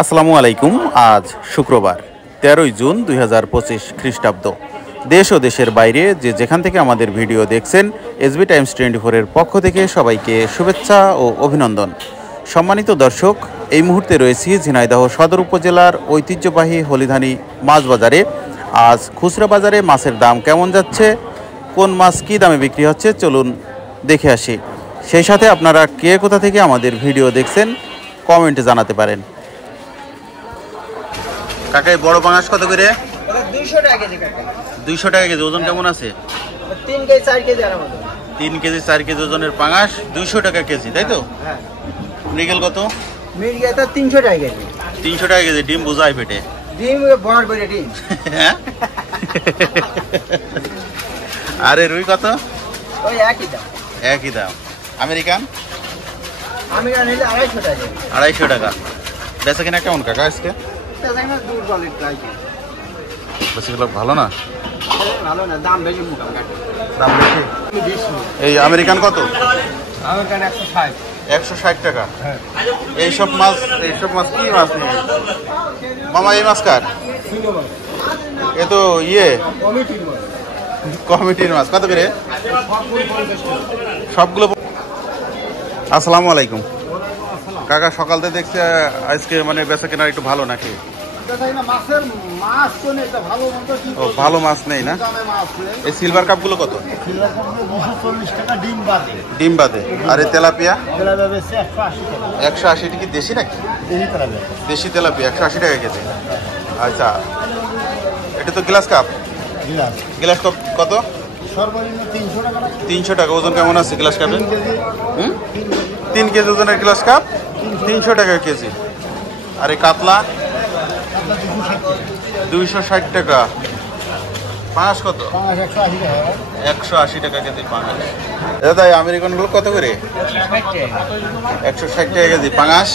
আসসালামু আলাইকুম। আজ শুক্রবার 13 জুন 2025 খ্রিস্টাব্দ। দেশ ও দেশের বাইরে যেখান থেকে আমাদের ভিডিও দেখছেন, এসবি টাইমস 24 এর পক্ষ থেকে সবাইকে শুভেচ্ছা ও অভিনন্দন। সম্মানিত দর্শক, এই মুহূর্তে রয়েছি ঝিনাইদহ সদর উপজেলার ঐতিহ্যবাহী হলিধানি মাছ বাজারে। আজ খুচরা বাজারে মাছের দাম কেমন যাচ্ছে, কোন মাছ কী দামে বিক্রি হচ্ছে, চলুন দেখে আসি। সেই সাথে আপনারা কে কোথা থেকে আমাদের ভিডিও দেখছেন কমেন্টে জানাতে পারেন। কাকাই বড় পাঙাশ কত করে? 200 টাকা কেজি কাকা। 200 টাকা কেজি। ওজন কেমন আছে? 3 কেজি 4 কেজি আর মতো। 3 কেজি 4 কেজি ওজনের পাঙাশ 200 টাকা কেজি, তাই তো? হ্যাঁ। মৃগেল কত? মির্গা তো 300 টাকা কেজি। 300 টাকা কেজি। ডিম বোঝায় পেটে? ডিম বড় বড় ডিম। হ্যাঁ। আরে রুই কত? ওই একই দাম। একই দাম। আমেরিকান? আমেরিকান নিলে 250 টাকা। 250 টাকা। বেচা কিনা কেমন কাকা আজকে? তাছাড়া দূর বলে ট্রাই করি। বেশিগুলো ভালো না? ভালো না, দাম বেশি মোটা কাকা। দাম বেশি? এই আমেরিকান কত? আমেরিকান 160। 160 টাকা। হ্যাঁ। এইসব মাছ কি মাছ নিয়ে মামা? এই মাছ কার? এ তো কমিটির মাছ। কত করে সবগুলো? আসসালামু আলাইকুম কাকা। সকাল থেকে দেখছি আজকে মানে বেচা কেনার একটু ভালো নাকি? ও, ভালো মাছ নেই না? এই সিলভার কাপগুলো কত? ডিম বাদে। আর এই তেলাপিয়া? 180 টাকা। দেশি নাকি? দেশি তেলাপিয়া 180 টাকা কেজি। আচ্ছা, এটা তো গ্লাস কাপ। গ্লাস কাপ কত? 300 টাকা। ওজন কেমন আছে গ্লাস কাপে? 3 কেজি ওজনের গ্লাস কাপ 300 টাকা কেজি। আর এই কাতলা 260 টাকা। পাঙাশ কত? 180 টাকা কেজি পাঙাশ। দাদা এই আমেরিকানগুলো কত করে? 160 টাকা কেজি। পাঙাশ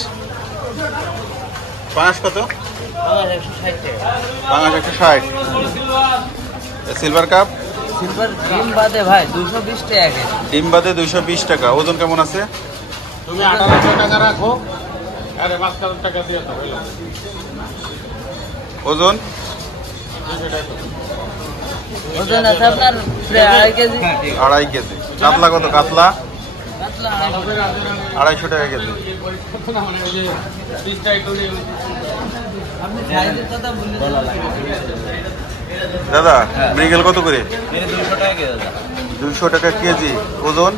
কত? পাঙাশ 160। Silver cup? সিলভার ডিম বাদে ভাই 220 টাকা কেজি। ডিম বাদে 220 টাকা। ওজন কেমন আছে? তুমি 1800 টাকা রাখো। আরে 5000 টাকা দিয়ে তো হইলো। ওজন? ওজন আছে আপনার 2.5 কেজি। 2.5 কেজি। কাতলা কত? কাতলা কাতলা 250 টাকা কেজি। মানে ওই যে 20 টাকা করে আপনি সাইজের কথা বললেন। দাদা মৃগেল কত করে? 200 টাকা কেজি। 200 টাকা কেজি। ওজন?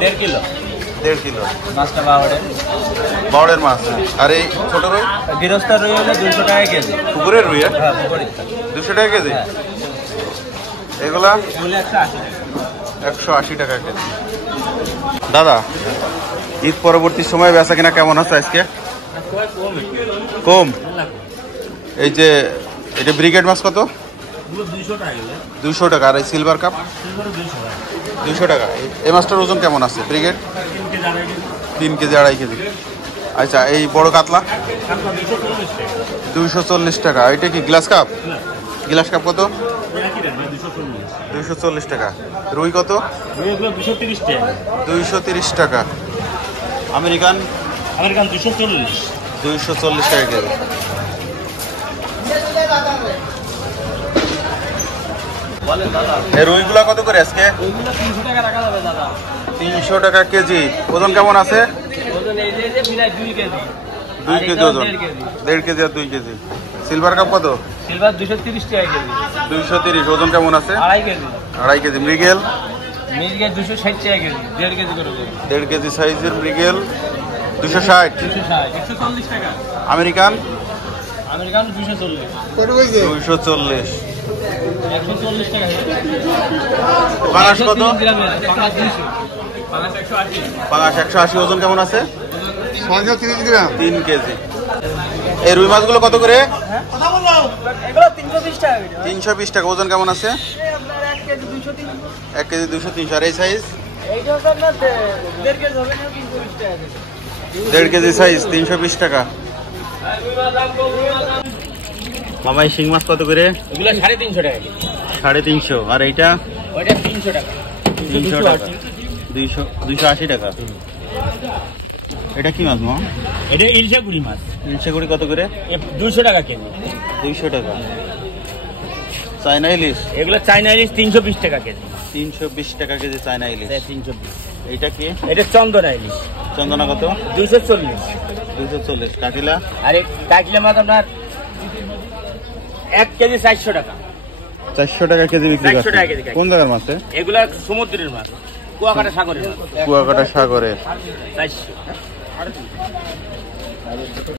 1.5 কিলো। 1.5 কিলো। মাছটা বাওড়ে। বড়ের মাছ। আর এই ছোট রুই? গৃহস্থ রুই হলে 200 টাকা কেজি। পুকুরের রুই? হ্যাঁ, পুকুরে। 200 টাকা কেজি। এগুলা? এগুলো 180 টাকা। 180 টাকা কেজি। দাদা ঈদ পরবর্তী সময় বেচা কিনা কেমন আছে আজকে? কম। এই যে এটা ব্রিগেড মাছ কত? 200 টাকা। আর এই সিলভার কাপ? 200 টাকা। এই মাছটার ওজন কেমন আছে ব্রিগেড? 3 KG 2.5 KG. আচ্ছা, এই বড় কাতলা? 240 টাকা। এটা কি গ্লাস কাপ? গ্লাস কাপ কত? 240 টাকা। রুই কত? 230 টাকা। আমেরিকান? 240 টাকা কেজি। এই রুইগুলা কত করে আজকে? 300 টাকা রাখা যাবে দাদা। 300 টাকা কেজি। ওজন কেমন আছে? ওজন এই যে প্রায় 2 কেজি। 2 কেজি ওজন। 1.5 কেজি আর 2 কেজি। সিলভার কাপ কত? সিলভার 230 টাকা কেজি। 230। ওজন কেমন আছে? 2.5 কেজি। 2.5 কেজি। মৃগেল? মির্গা 260 টাকা কেজি। 1.5 কেজি করে দেবো। 1.5 কেজি সাইজের মৃগেল 260। 140 টাকা। আমেরিকান? আমেরিকান 240। 240। 140 টাকা। পাঙাশ কত? 3 গ্রামের। পাঙাশ 200। পাঙাশ 180। পাঙাশ 180। ওজন কেমন আছে? 630 গ্রাম। 3 কেজি। এই রুই মাছগুলো কত করে? কথা বললাম। এগুলো 320 টাকা করে। 320 টাকা। ওজন কেমন আছে? আপনার 1 কেজি 230। 1 কেজি 230। আর এই সাইজ? এইটা আপনার 1.5 কেজি হবে না 320 টাকা কেজি। 1.5 কেজি সাইজ 320 টাকা। মামা এই শিং মাছ কত করে? এগুলো 350 টাকা কেজি। 350। আর এইটা? ওইটা 300 টাকা। 300 টাকা। 280 টাকা। এটা কি মাছ মা? এটা ইলশাগুড়ি মাছ। ইলশাগুড়ি কত করে? 200 টাকা কেজি। 200 টাকা। চায়না ইলিশ? এগুলো চায়না ইলিশ 320 টাকা কেজি। 320 টাকা কেজি চায়না ইলিশ। 320। এইটা কি? এটা চন্দনা ইলিশ। চন্দনা কত? 240। 240। কাকিলা? আরে কাকিলা মাছ আপনার 1 কেজি 400 টাকা। 400 টাকা কেজি বিক্রি 400 টাকা কেজি। কোন জায়গার মাছ? এগুলা সমুদ্রের মাছ, কুয়াকাটা সাগরের মাছ। কুয়াকাটা সাগরের। 400।